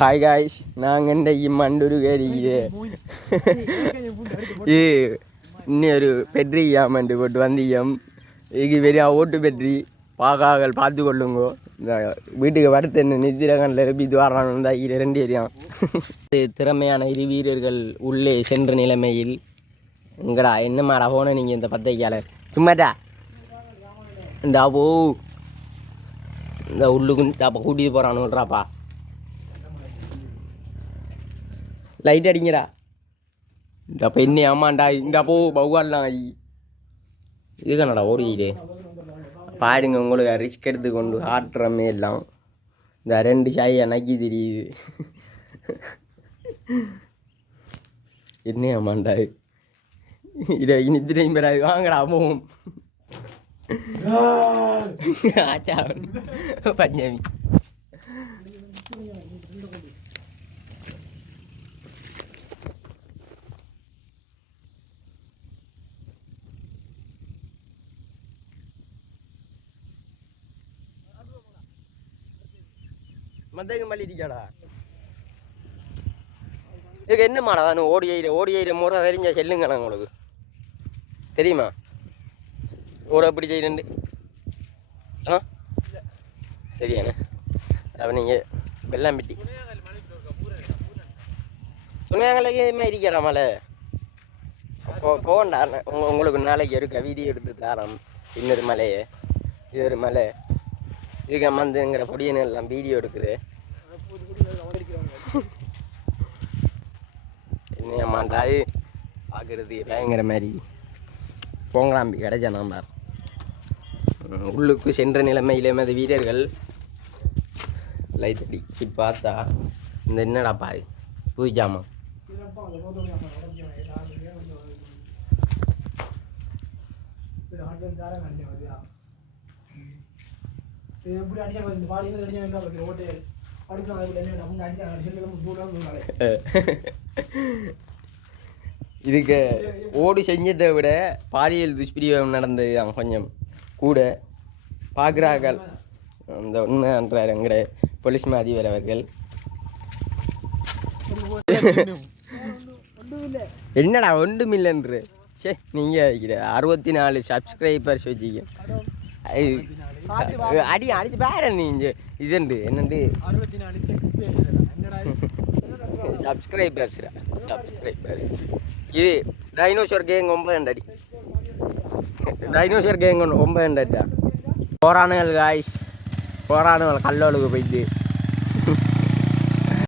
Hi guys நாங்கள் இன்றைக்கு மண்டூர் கறிக்குது இது இன்னும் ஒரு பெட்ரி ஆமண்டு போட்டு வந்தியம். இதுக்கு பெரிய ஓட்டு பெட்ரி. பாக்காக்கள் பார்த்து கொள்ளுங்கோ. இந்த வீட்டுக்கு வரத்து என்ன நித்திரகனில் எழுப்பிட்டு வரான்னு தான் இது ரெண்டு ஏரியாம் திறமையான இரு வீரர்கள் உள்ளே சென்ற நிலைமையில். எங்கடா என்னமாடா போன நீங்கள் இந்த பத்திரிக்கையாளர்? சும்மாடா. இந்த அப்போ இந்த உள்ளுக்கு அப்போ கூட்டிட்டு போகிறானுன்றாப்பா லைட் அடிங்கடா இந்த அப்போ என்ன ஆமாண்டா இந்த அப்போ பௌவாலாம் ஆகி இதுக்கானடா ஓடிக்கிட்டு பாருங்க உங்களுக்கு ரிஸ்க் எடுத்து கொண்டு ஆட்டுறமே எல்லாம் இந்த ரெண்டு சாயை நக்கி தெரியுது என்ன ஆமாண்டா இதை திரும்பி பெறாது வாங்கடா போவோம் ஆச்சா பஞ்சாமி மத்தங்க மல்லிடிக்காடா இதுக்கு என்ன மாடா தானே ஓடி ஐயிற ஓடி ஐயிற முறை தெரிஞ்சா செல்லுங்கண்ணா உங்களுக்கு. தெரியுமா? ஓட எப்படி செய்யணுண்டு ஆ? சரியாண்ணே அப்போ நீங்கள் வெள்ளாம்பட்டி துணையாங்களுக்கு எதுவுமே இருக்கடா மலை? போ போகண்டா. உங்க உங்களுக்கு நாளைக்கு இருக்க வீடியோ எடுத்து தாரம். இன்னொரு மலையை. இது ஒரு மலை. இதுக்கு அம்மந்துங்கிற பொடியனெல்லாம் எல்லாம் வீடியோ எடுக்குது. என்ன அம்மாண்டா பார்க்கறது பார்க்குறது பயங்கர மாதிரி. போங்கலாம்பி கிடைச்சா நம்ம உள்ளுக்கு சென்ற நிலைமையில் மத வீரர்கள். லைட் பார்த்தா இந்த என்னடா பாரு புது ஜாமான். எப்படி அடிக்க பாடியில் இதுக்கு ஓடு செஞ்சதை விட பாலியல் துஷ்பிரியம் நடந்தது தான் கொஞ்சம் கூட. பார்க்குறார்கள். அந்த உண்மைன்றார் எங்கட போலீஸ் அதிபர் அவர்கள். என்னடா ஒன்றும் இல்லைன்று சே நீங்கள் அறுபத்தி நாலு சப்ஸ்கிரைபர்ஸ் வச்சுக்க. அடி அடிச்சு பேர நீங்க இதுண்டு என்னண்டு? சப்ஸ்கிரைபர்ஸ் சப்ஸ்கிரைபர்ஸ் இது? டைனோசர் கேங் ஒன்பது அடி. டைனோசர் கேங் ஒன்பது அடிடா போரானுகள் காய்ஸ் போரானுகள் கல்லோளுக்கு போயிட்டு.